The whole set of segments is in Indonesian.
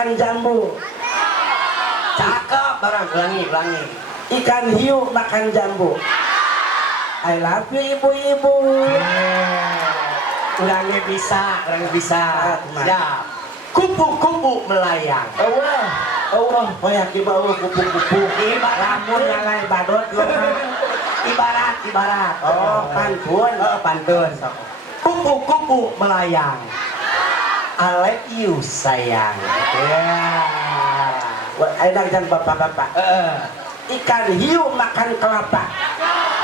makan jambu. Cakep barang, ulangi. Ikan hiu makan jambu. I love you ibu-ibu. Ulangi bisa. Nah. Ya. Kupu-kupu melayang. Allah, hoyak iba Allah kupu-kupu. Lamun lalai badot Ibarat. Oh, pantun. Pantun. Kupu-kupu melayang. I love you sayang. Ayo jangan bapak-bapak. Ikan hiu makan kelapa.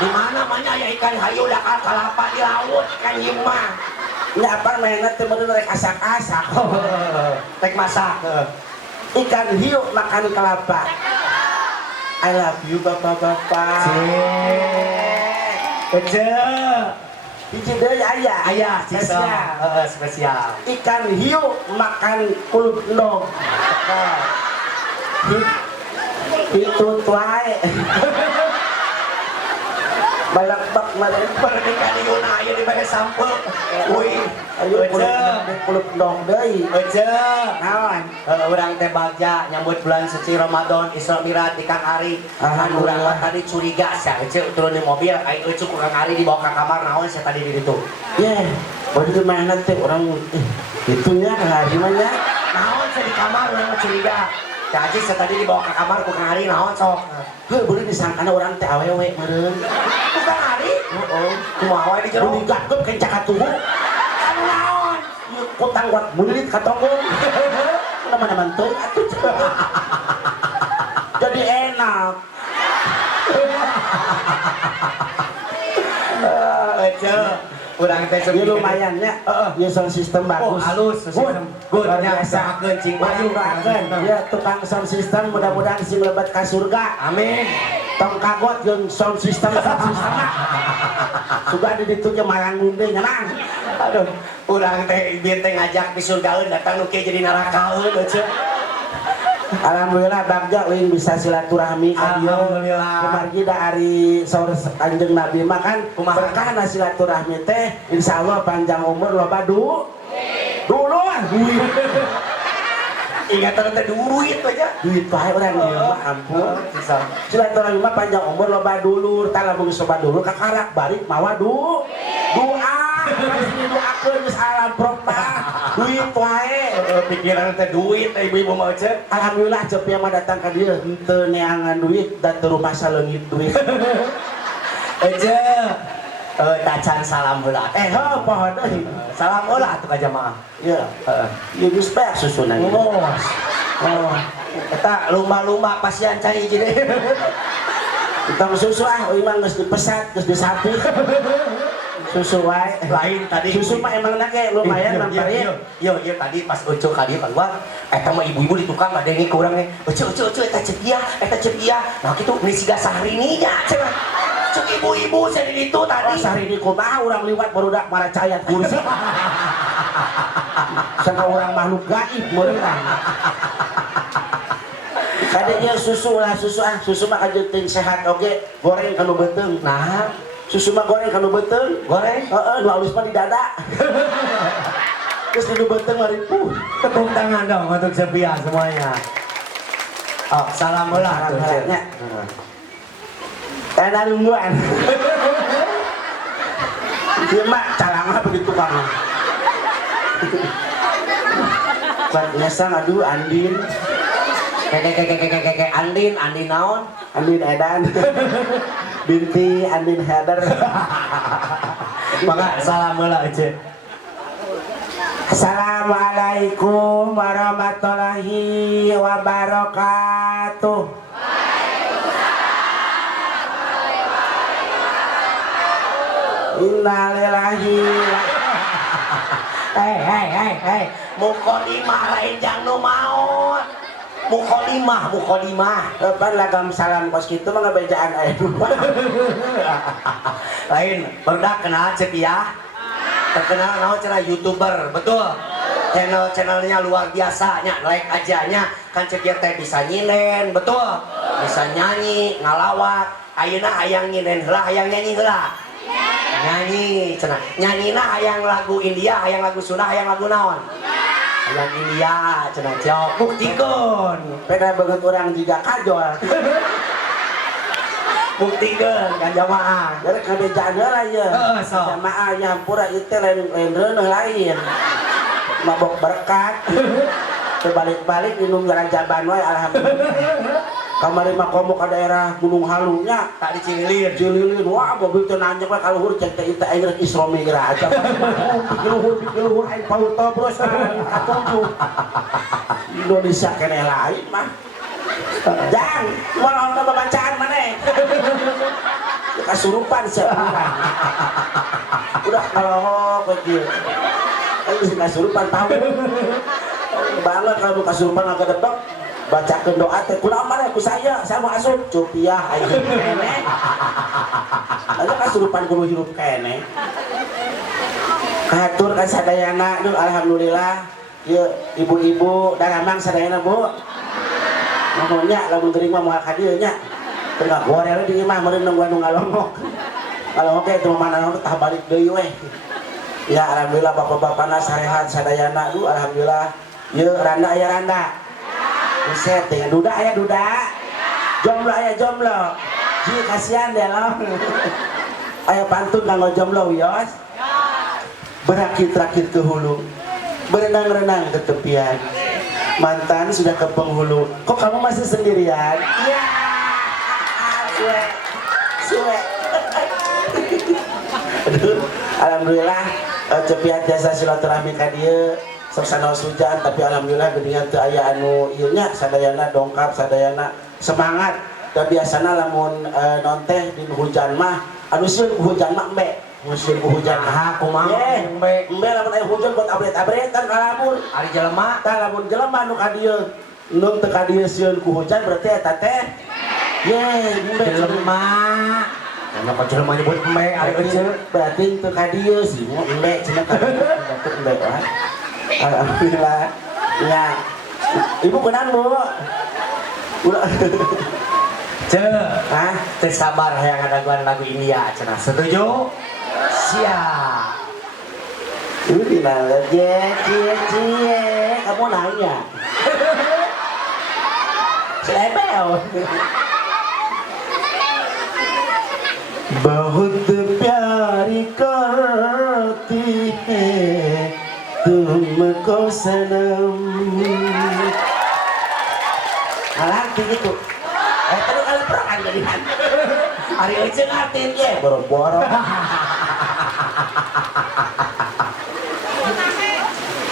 Di mana mana ya ikan hayu dakal kelapa di laut ikan hiu mah. Nya apa mainnya teh bener rek asak-asak. Tek masak. Ikan hiu makan kelapa. I love you bapak-bapak. Kece. Hiji deui aya. Ayah spesial. Ikan hiu makan kulit endog. Itu tuai. Balak-bak mare Pernikahan di Yuna aya di bage sampel. Wih, ayo kulit endog deui. Ece. Naon? Urang teh bagja nyambut bulan suci Ramadan Isra Mi'raj di Kang Ari. Kan urang tadi curiga sia ece turun di mobil aing eucuk Kang Ari dibawa ke kamar naon sia tadi di ditu. Ye, baru mana teh orang itunya Kang Ari mah nya. Naon sia di kamar urang curiga. Teh Aji sia tadi dibawa ke kamar ku Kang Ari naon sok. Heuh, bener disangkana urang teh awewe meureun. Ku Kang Ari? Heeh. Kumaha wae di jero? Mun digatkeun ke cakatuhu. Anu naon? Ieu kutang buat mulit ka tonggong. Mana-mana teu atuh. Jadi enak. Ece. Urang teh Ya lumayan nya. Ya sound system bagus. Halus sistem. Good nya biasa. sakeun cing Bayu bayu rakeun. Ya tukang sound system mudah-mudahan sing lebat ka surga. Amin. Tong kagot jeung sound system sudah di ditu ge marang ngumbe nya mah. Aduh, urang teh bieu teh ngajak di surgaeun datang nu kieu jadi nerakaeun ece. Alhamdulillah bagja uing bisa silaturahmi ka dieu. Alhamdulillah. Kumargi da ari saur Kanjeng Nabi mah kan Kumaha? berkahna silaturahmi teh insyaallah panjang umur loba dulu duit. Ingatan teh duit aja. Duit bae urang ieu mah ampun. Silaturahmi mah panjang umur loba dulur, tah lamun geus loba dulur kakarak balik mawa doa. Pasti doakeun geus alam prokta. Duit wae. Pikiran teh duit ibu-ibu mah ece. Alhamdulillah cepia mah datang ka dieu henteu neangan duit da teu rumah saleungit duit. Ece. Tacan salam heula. Heuh pohon deui. Salam heula atuh ka jamaah. Iya. Ieu geus pek susunan. Oh. Eta lumba-lumba pasian cai hiji deui. Tong susu euy mah geus dipesat, geus disapi. Susu wae. Lain tadi Susu mah emang nake lumayan namparin. Yo tadi pas ucuk ka dieu keluar eta mah ibu-ibu di tukang ngadenge ke urang ge. Ucuk eta cek iya. Nah kitu geus siga sahrininya cenah. Cuk ibu-ibu saya di ditu tadi. Sahari di kumaha urang liwat barudak maracayat kursi. Sangka urang makhluk gaib meureun. Kadenya susu mah kajenting sehat oge, goreng kanu beuteung. Nah, Susu mah goreng kanu beuteung. goreng. Nu halus mah di dada. Terus di beuteung mari Tepuk tangan dong untuk Sepia semuanya. Oh, salam heula atuh nya. Teh nungguan. Ieu mah calangna begitu kan. Buat nyesang aduh Andin. Keke Andin naon? Andin Edan. Binti Andin Heather. Maka salam heula ece. Assalamualaikum warahmatullahi wabarakatuh. Innalillahi. Hei, mukodimah lain jang nu maot. Mukodimah. Depan lagam salam kos kitu mah ngabejaan aya dua. Lain, barudak kenal Cepia. Terkenal naon cenah YouTuber, betul. Channelnya luar biasa nya, like aja nya. Kan Cepia teh bisa nyinen, betul. Bisa nyanyi, ngalawak. Ayeuna hayang nyinen heula, hayang nyanyi heula. Nyanyi cenah. Nyanyina hayang lagu India, hayang lagu Sunda, hayang lagu naon? Yang India cenah jauh buktikeun. Beda banget orang juga kajol. Buktikeun kan jamaah. Dari kabejaan lah ya. Heeh, sok. Jamaah nyampura itu lain reuneuh lain. Mabok berkat. Terbalik-balik minum rajaban wae alhamdulillah. Kamari mah komo ka daerah Gunung Halunya. Tak dicililin. Cililin wah mobil teh nanjak we ka luhur cek teh eta aing rek isromi raja. Luhur aing paut tobros katujuh. Indonesia keneh lain mah. Jang, mau nonton bacaan maneh. Kasurupan siapa? Udah kalau kok kieu. Aing kasurupan tahu. Banget kalau kasurupan agak debek bacakeun doa teh kunaon maneh ku saya mau asup cupiah aing kene. Aya kasurupan kudu hirup kene. Katur ka sadayana duh alhamdulillah. Ieu ibu-ibu daramang sadayana Bu. Nuhunnya lamun geuring mah moal ka dieu nya. Tengah gorel di imah meureun nunggu ngalongok. Ngalongok teh teu mana tah balik deui we. Ya alhamdulillah bapak-bapakna sarehat sadayana duh alhamdulillah. Ieu randa aya randa. Buset teh duda aya duda. Jomblo aya jomblo. Ji kasihan deh lo. Aya pantun kanggo jomblo wios. Berakit-rakit ke hulu. Berenang-renang ke tepian. Mantan sudah ke penghulu. Kok kamu masih sendirian? Iya. Suwe. Aduh, alhamdulillah cepiat jasa silaturahmi ka dieu. Sok sanaos hujan tapi alhamdulillah geuningan teu aya anu ieu nya sadayana dongkap sadayana semangat. Da biasana lamun non teh di hujan mah anu sieun ku hujan mah embe. Musim ku hujan Nah, kumaha embe lamun aya hujan buat abret-abretan kalamun. Ari jelema Tah lamun jelema nu ka dieu nun teu ka dieu sieun ku hujan berarti eta teh embe jelema. Karena kok jelema nyebut embe ari euceul. berarti teu ka dieu sih embe cenah ka dieu embe lah. Alhamdulillah. Ya. Ibu kenal Bu? Ulah. Hah? Teu sabar hayang ngadaguan lagu India cenah. Setuju? Siap. Ibu bilang, cie, kamu nanya. Selebel. बहुत प्यारी करती है तुमको सनम. Ngerti gitu. Tadi kalian pernah jadi hari aja ngertiin ya boro-boro.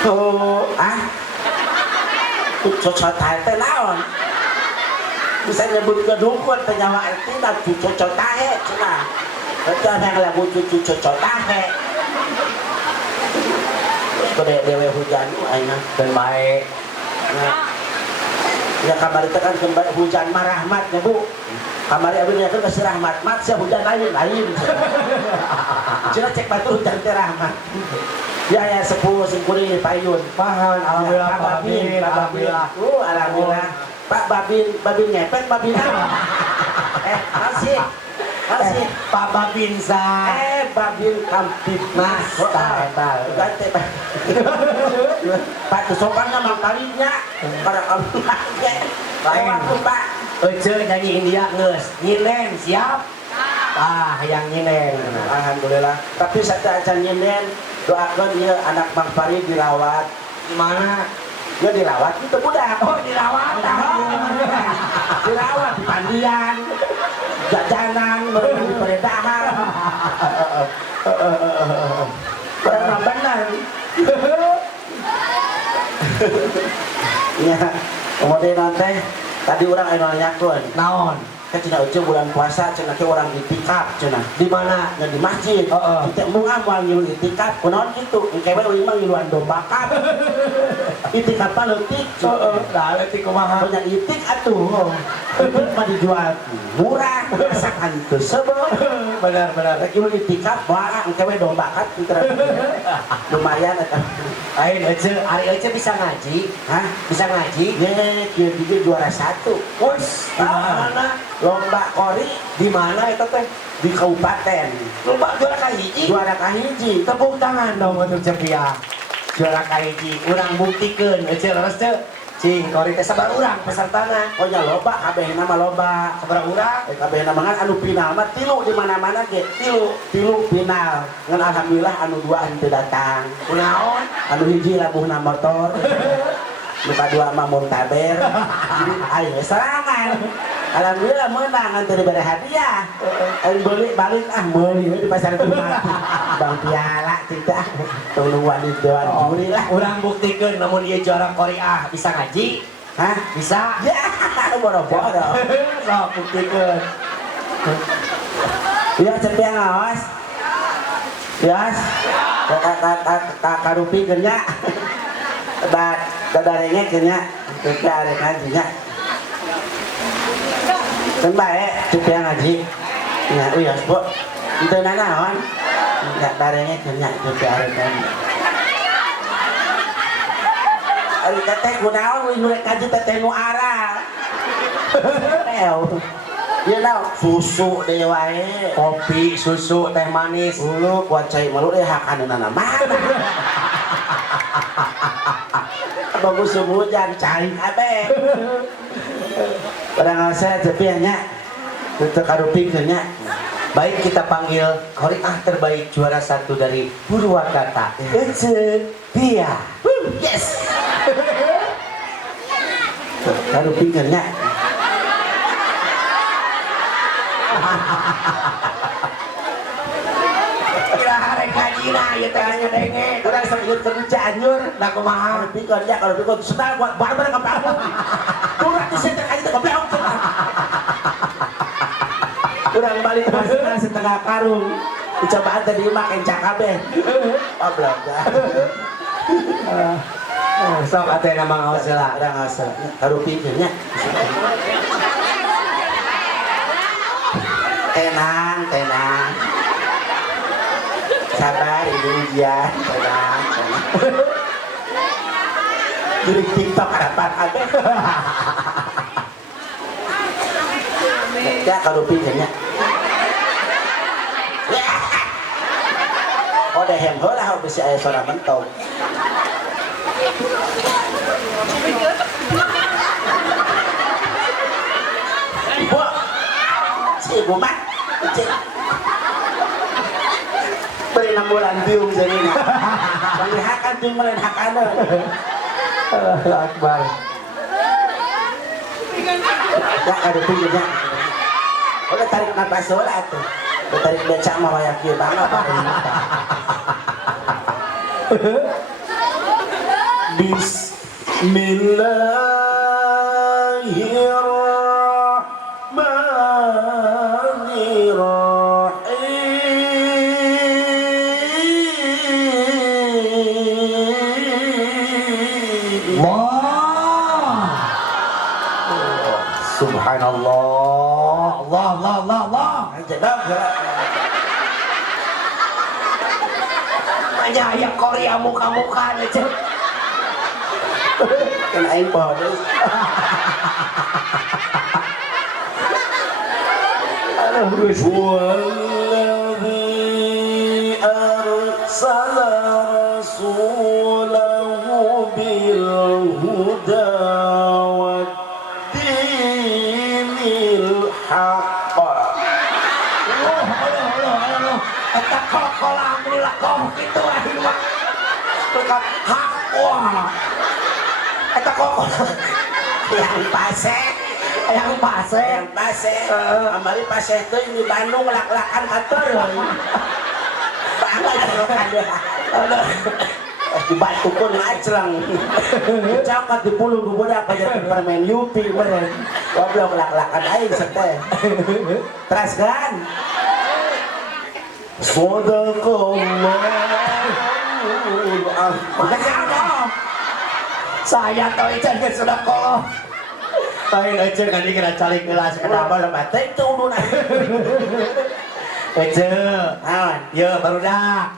Oh, cocok teh naon? Bisa nyebut ke dukun teh nyawa arti dan cocok tahe cenah. Eta yang lagu cucu cocok tahe. Kode dewe hujan ayeuna Dan baik. Ya kamari teh kan kembali hujan mah rahmatnya Bu. Kamari abdi nyakeun ka si rahmat, mat sia hujan lain. Cenah cek batur hujan teh rahmat. Ya sepuh singkuri payun. Pahan alhamdulillah Pak Pak Babin, Babin, alhamdulillah. Alhamdulillah. Pak Babin ngepet, Babin apa? Masih. Pak Babinsa. Babin Kampit Mas, eta. Ganti Pak sopannya mang kalinya. Para kamu lagi. Lain. Waktu Pak. Euceul nyanyi India geus. Nyinen siap? Yang nyinen. Alhamdulillah. Tapi saat acan nyinen doakan dia anak Bang Farid dirawat. Gimana? Dia dirawat itu budak. Oh, dirawat. Dirawat di pandian. Jajanan, di peredahan. Benar. Ya, kemudian nanti tadi orang anu nyakeun. Naon? Kan cenah euceul bulan puasa cenah teh orang itikaf cenah. Di mana? Ya di masjid. Kita moal ngilu itikaf, kunaon kitu? Engke we uing mah ngiluan domba kap. Itikaf mah leutik. Dah leutik kumaha? Banyak itik atuh. Itik mah dijual murah, rasakan teu sebel. Benar. Rek ngilu itikaf moal engke we domba kap lumayan eta. Lain euceul, ari euceul bisa ngaji? Hah? Bisa ngaji? Ye, kieu di juara 1. Wes, mana? Lomba kori Di mana eta teh? di kabupaten. Lomba juara kahiji. Juara kahiji. Tepuk tangan dong untuk Cepia. juara kahiji urang buktikeun ece leres teu cing kori teh sabar urang pesertana Oh nya loba kabehna mah loba. sabar urang Kabehna mah kan anu final mah tilu di mana-mana ge. Tilu final. Ngan alhamdulillah anu dua henteu datang. kunaon Anu hiji labuhna motor. Nu kadua mah muntaber. Jadi ayo serangan. Alhamdulillah menang nanti diberi hadiah. Ayo beli balik meuli di pasar Cimati. Bang piala tidak. Tuluan di dewan juri lah. urang buktikeun namun ieu juara Korea bisa ngaji Hah? bisa Ya, boro-boro. sok buktikeun Iya cendeang awas. Yes. Karupi nya. Dadarenge nya. Teu arek ngaji nya. Kan bae cendeang ngaji. Nya uyos, Bu. Henteu nanaon. Dadarenge nya teu arek ngaji. Ari teteh kunaon we rek ngaji teteh nu aral. Ieu naon susu deui wae. kopi susu teh manis Ulu kuat cai malu deh hak aneunana mana. Bagus hujan cai abe. Barang saya tapi nya teu karupikeun nya. baik kita panggil Korea terbaik juara 1 dari Purwakarta Ece Pia Yes. Karupikeun nya. kira harek ngajina ieu teh ngedenge Urang sampeun kerja anjur. da kumaha Karupikeun nya karupikeun senang buat barbar ka paku. Kurang di setek aja teh beok. Urang balik masukna setengah karung. Dicobaan tadi mah kencang kabeh. Pablok. sok atuh nama ngaos heula Urang asa karupikeun nya. Tenang. Sabar, ini ujian. Tenang. Jadi TikTok harapan ada. Ya karupikeun nya. Oh dehem heula bisa aya suara mentong. Ibu, si ibu mah, beri 6 bulan biung jadi nak. Bagi hakan jeung meuleun hakana. Allahu Akbar Ya ada pinggirnya. Udah tarik napas heula atuh. Udah tarik beca mah wayah kieu banget. Bismillahirrahmanirrahim. Wah Subhanallah Allah Jedok geura. aja aya Korea muka-muka aja Kan aing poho deui. Wallazi arsala rasulahu bil huda wa dinil haqq. eta kokola alhamdulillah kok gitu akhir mah dekat hak wah eta kokola Yang pase amari pase teh di Bandung lak-lakan kantor. Bangga jorokan deh. Di batu pun ngacrang. Cokot di puluh budak aja permen Yupi beren. Goblok lak-lakan aing seteh. Teras kan? Sadaqallah. saya tahu itu sudah kok lain aja kan dikira calik gelas Kenapa lo mati itu uduna? Ece Awan. ya baru dah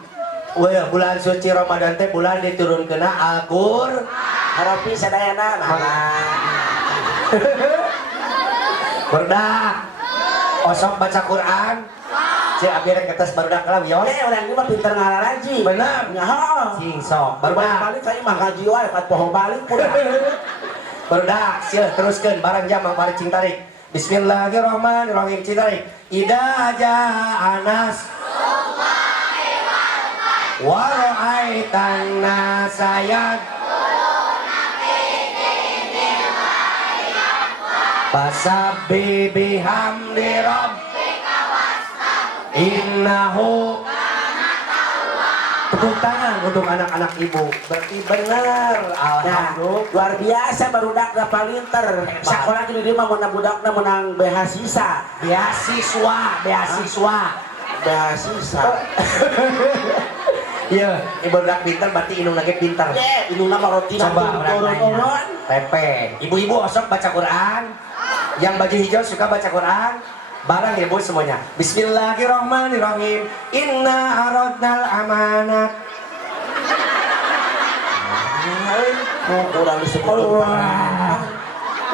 weh bulan suci Ramadan teh bulan diturunkeun Al-Qur'an Harapi sadayana mama. berdah osok baca Quran Cek abi rek ketes barudak lah wios. Urang ieu mah pinter ngararaji. Bener. Nya heuh. Cing sok Baru barudak. balik ka imah ngaji wae kat poho balik pun. Barudak sil teruskeun barang jam mari cing tarik. Bismillahirrahmanirrahim cing tarik. Ida jaa anas wa ra'aitan nasayat Fasabbi bihamdi rabbika innahu. Tepuk tangan untuk anak-anak ibu. Berarti benar. Nah, Alhamdulillah. luar biasa barudak da palinter. Sakola di dieu mah mun budakna menang beasiswa. Beasiswa. Beasiswa. Iya, ibu budak pintar berarti inung lagi pintar. Inuna mah roti Coba orang turun-turun. nanya. Pepe. Ibu-ibu osok baca Quran. Yang baju hijau suka baca Quran. Barang ya bu semuanya. Bismillahirrahmanirrahim. Inna aradnal amanat. Oh, kurang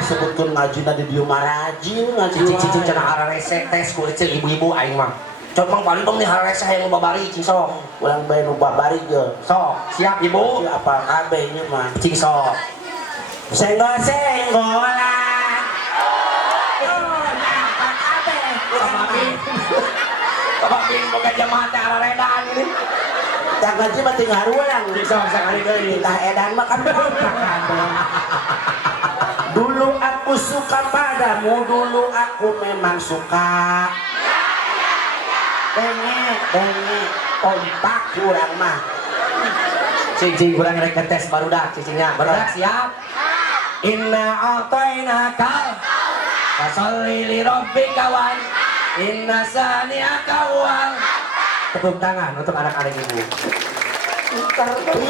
disebutkan ngajina di dieu marajin ngaji. Cicing cenah ararese tes ku ceu ibu-ibu aing mah. Cok mang paling tong di hararese hayang babari cing sok. Urang bae nu babari ge. Sok, siap ibu. Apa kabeh ieu mah. Cing sok. Senggol-senggolan. Kababing boga jamaah teh araredan ini. Tak ngaji mah teu ngarulang. Sok sakali deui. Tah edan mah kan dulu aku suka padamu, dulu aku memang suka. Bengek, kompak kurang mah. Cing kurang rek tes barudak cicingnya. Barudak siap. Inna a'tainaka fasalli li rabbika wan inna sani'aka wal. Tepuk tangan untuk anak-anak ibu.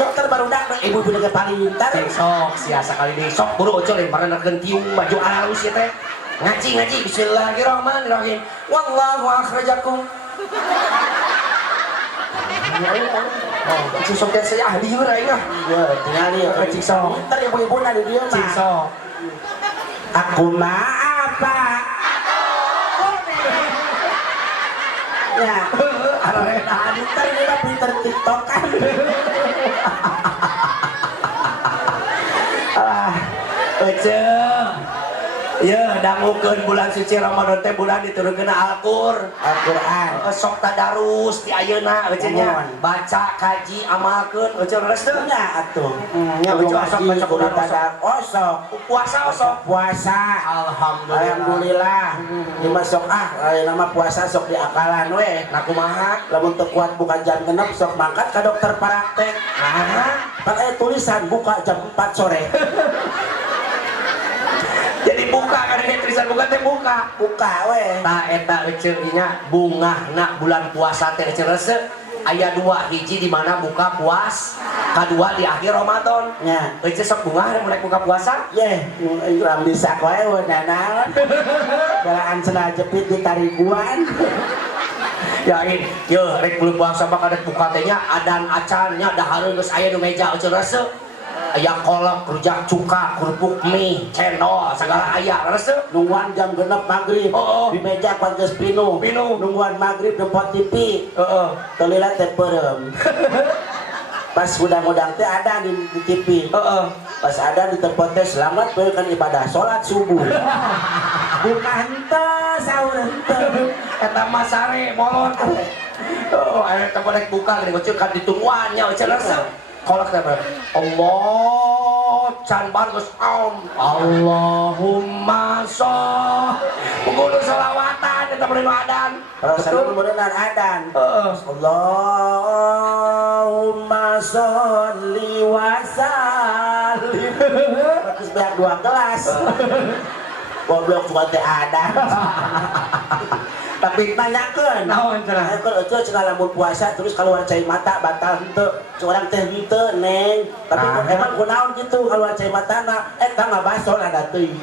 Dokter barudak ibu punya palintar. Cing sok siasa kali ini sok buru ojo lemparan nekeun tiung baju halus ya teh. Ngaji bismillahirrahmanirrahim. Wallahu akhrajakum. Oh, cing sok saya ahli urang ah. Ya, tinggal ya. Cing sok. Pintar ibu-ibu na di dieu mah. Cing sok. Aku mah apa? Ya, Araredan. pintar dia pintar TikTok kan. Ece. Ya, dangukeun bulan suci Ramadan teh bulan diturunkeun Al-Qur'an. sok tadarus di ayeuna ece nya. Baca, kaji, amalkeun ece leres teu. Ya atuh. Ya ece osok baca Quran osok. Osok. Puasa osok. Puasa. Alhamdulillah. Di masuk nama puasa sok diakalan we. Nah kumaha? Lamun teu kuat buka jam 6 sok mangkat ka dokter praktek. Pakai tulisan buka jam 4 sore. Jadi buka kan ini tulisan buka teh buka. Buka we. Tah eta ece nya bungahna bulan puasa teh ece rese. Aya 2 hiji di mana buka puas, kedua di akhir Ramadan. Nya. Ece sok bungah mulai buka puasa. Ye, urang bisa koe we nanaon. Galaan cenah jepit di tariguan. Ya ini, yo rek belum puasa mah kadek buka teh nya adan acannya dahareun geus aya nu meja ece rese. Aya kolak, rujak cuka, kerupuk mie, cendol, segala aya rese. Nungguan jam 6 maghrib. Di meja pan geus pinuh. Nungguan maghrib dempot TV. Tolila teh peureum. Pas udang-udang teh ada di TV. Pas ada di tempat teh selamat bae kan ibadah salat subuh. Bukan teh saur teh. Eta mah sare molot. Aya teh bodek buka geuning gocek kan ditungguan nya ece rese. Kolak teh Allah can bagus Allahumma sholli kudu selawatan eta beureun adan. Betul beneran adan. Allahumma sholli wa sallim. Bagus beak 2 gelas. Goblok cuma teh adan. Tapi nanyakeun. Naon cenah? Eueuh cenah lamun puasa terus keluar cai mata batal henteu. Curang teh henteu neng. Tapi emang kunaon gitu keluar cai matana eta ngabaso ada teuing.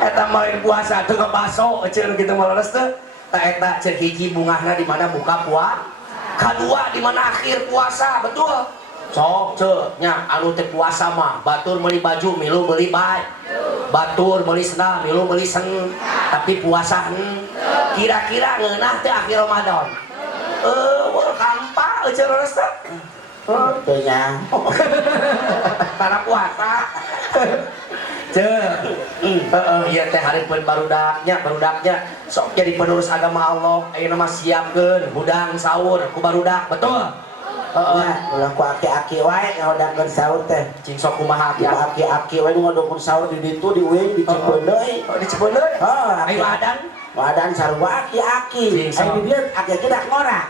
Eta main puasa teu ngabaso eceun kitu mah leres teu. Ta eta ceuk hiji bungahna di mana buka puasa, kadua di mana akhir puasa, betul. Sok ceuk nya anu teh puasa mah batur meuli baju milu meuli baju. Batur meuli sendal milu meuli sen. Tapi puasa Kira-kira ngeunah teh akhir Ramadan. Kampa euceul resep. Teu nya. Karena puasa. Iya teh hareupeun barudaknya sok jadi penerus agama Allah. Ayeuna mah siapkeun hudang sahur ku barudak, betul? Ulah ku aki-aki wae ngodangkeun sahur teh. Cing sok kumaha Ku aki-aki wae ngodongkeun sahur di ditu di uing di Cipeun deui. di Cipeun deui. Ayo Adan. Wadan sarua aki-aki. Ayo di dieu aki-aki dak ngora.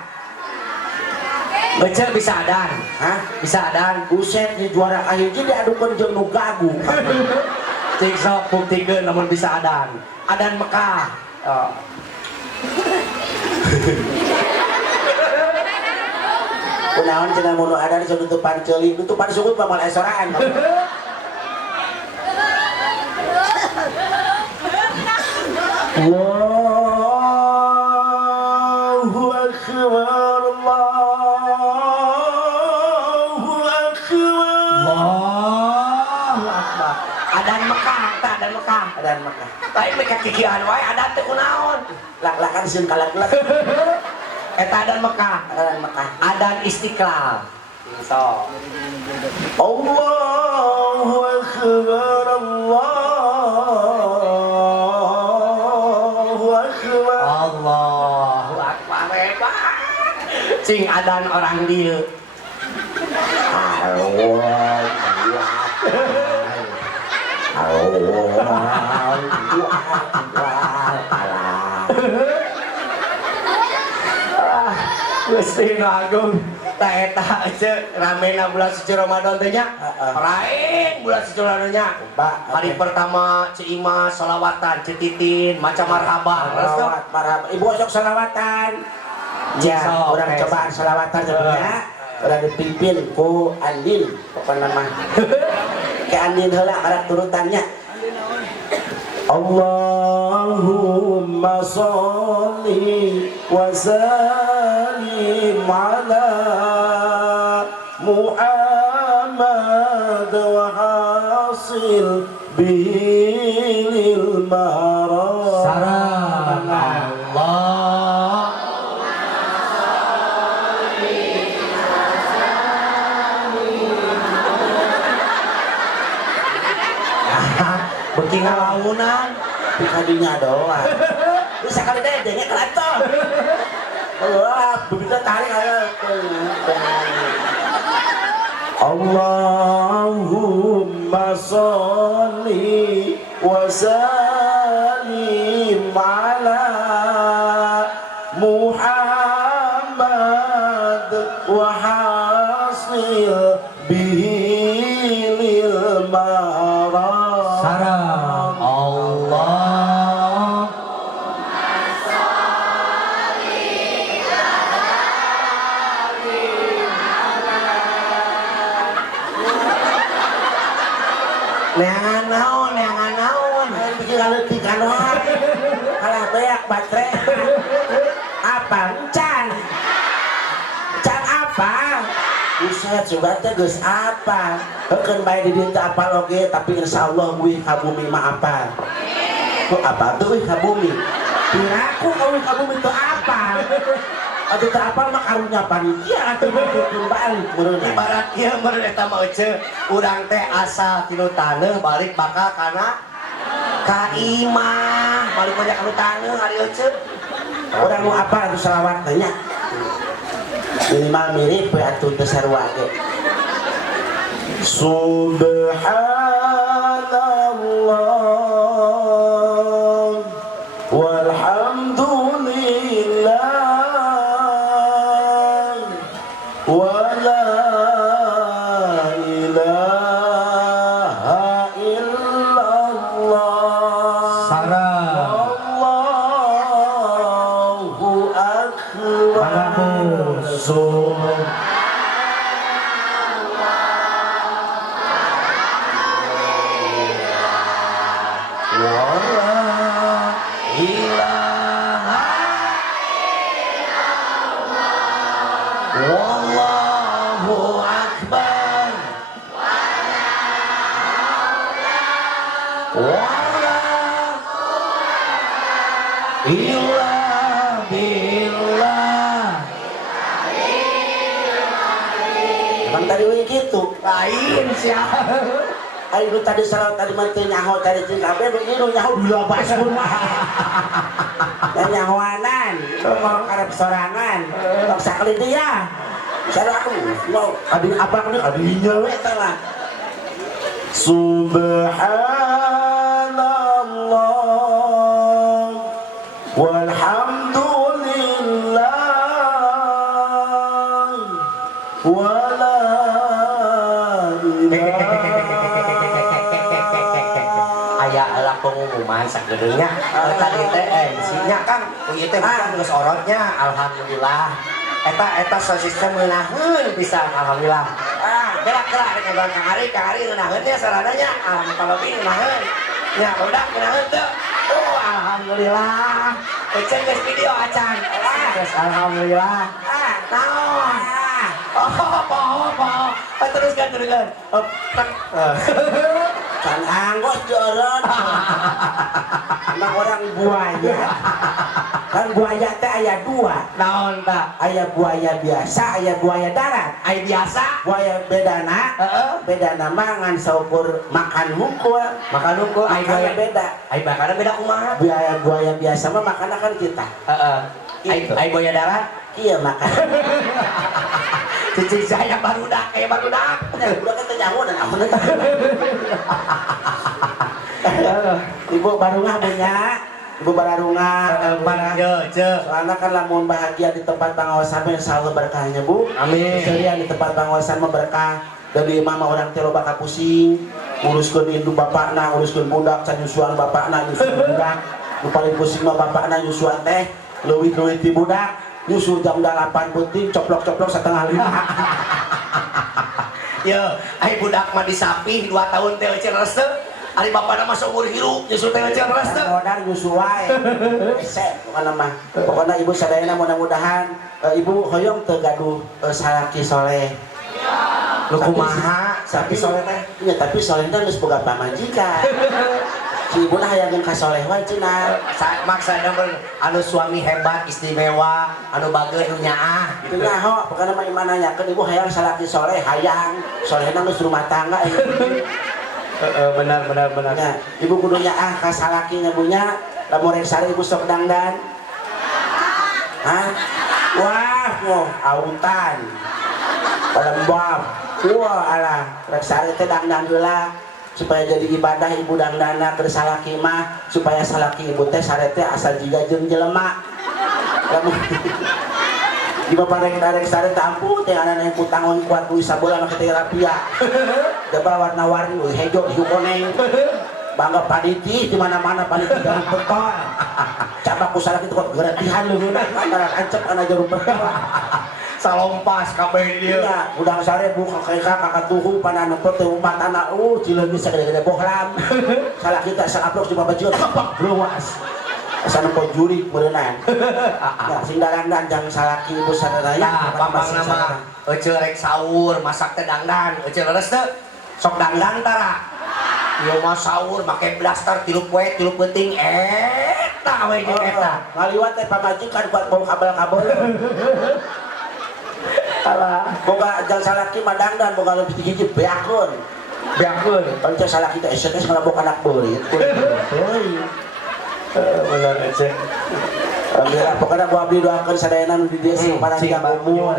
Becel bisa adan. Hah? Bisa adan. Buset di juara kahiji diadukeun jeung nu gagu. Cing sok buktikeun namun bisa adan. Adan Mekah. Kunaon cenah mun ada di tutupan ceuling, tutupan sungguh pamal esoraan. Allahu akbar Allahu akbar. Adan Mekah, tak adan Mekah. Adan Mekah. Lain mereka kikian wae adan teh kunaon? Lak-lakan sieun kalak-lak. Eta adan Mekah. Adan Mekah. Adan Istiqlal. So. Allahu akbar Allahu akbar. Allahu akbar hebat. Cing adan orang dieu. Gusti nu agung ta eta ceuk ramena bulan suci Ramadan teh nya. Lain bulan suci Ramadan nya. Hari pertama Cik Ima selawatan, Cik Titin macam marhaban. Marhaban. Ibu sok selawatan. Ya, orang cobaan selawatan sebenarnya. Udah dipimpin ku Andin, pokoknya nama. Ke Andin heula karek turutannya. Allahumma sholli wa sallim ala Muhammad wa hasil bihi lil marad. Salam Allah. Beki ngalaunan di kadinya doang. Bisa kali deh, dengnya kelantor. Wah, begitu tarik aja. Allahumma sholli wa sallim ala Muhammad wa hasil bihi lil marad. Salam Allah. Neangan naon. Bikin leutik kanoan. Kalah beak baterai. Apa? Encan. Encan apa? Buset, sudah teh geus apa? Heukeun bae di dieu teh apal oge, tapi insyaallah wih ka bumi mah apal. Ku apa tuh wih ka bumi? Piraku ka wih ka bumi tuh apa? Atuh teh apal mah karunya panitia atuh bikin balik meureun. Ibarat ieu meureun eta mah euceul urang teh asal tinu taneuh balik bakal kana ka imah, balik banyak ka taneuh ari euceul. Urang nu apa atuh selawat teh nya? Minimal mirip we atuh teu sarua ge. Subhanallah walhamdulillah wa la ilaha illallah. Salam. Allahu akbar. Wallahu akbar. Wala ilaha Bang tadi we gitu. Lain sia. Ai lu tadi salah tadi mah teu nyaho tadi cing kabeh nu nyaho dua basun mah. Dan nyahoanan, mau karep sorangan. Tok sakali dia. Sada aku mau abdi apa kan abdinya we teh lah. Subhanallah walhamdulillah wala aya ala pengumuman sagedeungnya tadi teh isinya kan ieu teh bukan geus orotnya alhamdulillah eta sosisnya meunaheun pisan alhamdulillah gerak dengan Kang Ari ngeunaheun nya sarananya alhamdulillah ngeunaheun nya budak ngeunaheun teu alhamdulillah ecen geus video acan geus alhamdulillah naon poho teruskan kan anggos joron. Emang orang buaya. Kan buaya teh aya dua. naon tah Aya buaya biasa, aya buaya darat. ai biasa Buaya bedana mah ngan saukur makan hungkul. makan unggul ai Makannya buaya beda. ai bakarna beda kumaha Buaya biasa mah makannya kan kita. Gitu. ai buaya darat Iya makan. cicing saya barudak kayak barudak Udah kita nyaho dan amun. Ibu barungah punya. Ibu bararungah. Soalnya kan lamun bahagia di tempat pangawasan insyaallah berkahnya Bu. Amin. Keserian di tempat pangawasan berkah. Dari mama orang teh loba pusing, nguruskeun induk bapakna, nguruskeun budak, can nyusuan bapakna, nyusuan budak. Nu paling pusing mah bapakna nyusuan teh, leuwih-leuwih ti budak, nyusul jam 8 penting, coplok-coplok setengah 5. Ya, ai budak mah disapi 2 tahun teh ecen reste. Ari bapana mah seumur hirup nyusul teh ecen reste. Modal nyusul wae. Ese pokona mah. Pokona ibu sadayana mudah-mudahan ibu hoyong teu gaduh salaki soleh. Lu kumaha? Tapi soleh teh. Nya tapi soleh teh geus boga pamajikan. Si ibu nah hayang ka soleh wae cenah. Maksudna anu suami hebat istimewa, anu bageun nu nyaah Itu nyaho, pokona mah iman nanyakeun ibu hayang salaki soleh, hayang. Solehna geus rumah tangga. Benar. Nah, ibu kudu nyaah ka salakinya bunya, lamun rek sare ibu sok dangdan. Hah? Wah, moh autan. Palembang. Wah, alah, rek sare teh dangdan heula supaya jadi ibadah ibu dangdana keur salaki mah supaya salaki ibu teh sare teh asal jiga jeung jelema. Lamun di baparek sare teh ampun teh anana yang putangon kuat duit sabola mah teh rapia. Daba warna-warni hejo hiu koneng. Bangga paniti di mana-mana paniti jarum pentol. Cabak ku salaki teh kok geretihan leuweuna antara ancep kana jarum pentol. salompas kabeh dieu. Iya, udang sare buka kakak tuhu panan nepet teh umat anak cileungit sagede-gede bohlam. Salah kita sakaplok di babajieun tapak luas. Asana po juri beureunan. Ya, sing dangdan jang salaki ibu sadaya. Nah, pampang nama eceu rek sahur masak teh dangdan, eceu leres teu sok dangdan tara. Ieu mah sahur make blaster 3 poe 3 penting eta we jeung eta. Ngaliwat teh pamajikan buat bau kabel-kabel. Alah, boga jang salaki mah dangdan boga leuwih ti hiji beakeun. Pancen salaki teh SMS ngalaboh anak beurit. Euy. Bener eceu. Alhamdulillah pokoknya gua abdi doakeun sadayana nu di dieu sing panjang umur,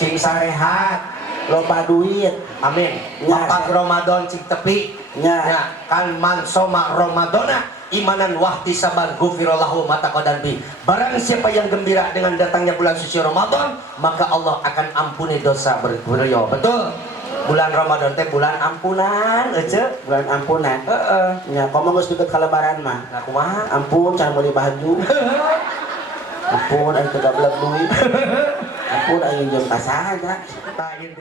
cing sarehat, loba duit. amin. Mapak Ramadan cing tepi. Nya. Kan man soma Ramadana imanan wahti saban ghufirallahu ma taqaddam bi. Barang siapa yang gembira dengan datangnya bulan suci Ramadan, maka Allah akan ampuni dosa berbeliau. Betul? Bulan Ramadan teh bulan ampunan, ece? Bulan ampunan. Ya, komo geus deket ka lebaran mah. Nah, kumaha? Ampun, can meuli baju. Ampun, anu teu gablek duit. Ampun, anu jeung kasaha nya. Tah ieu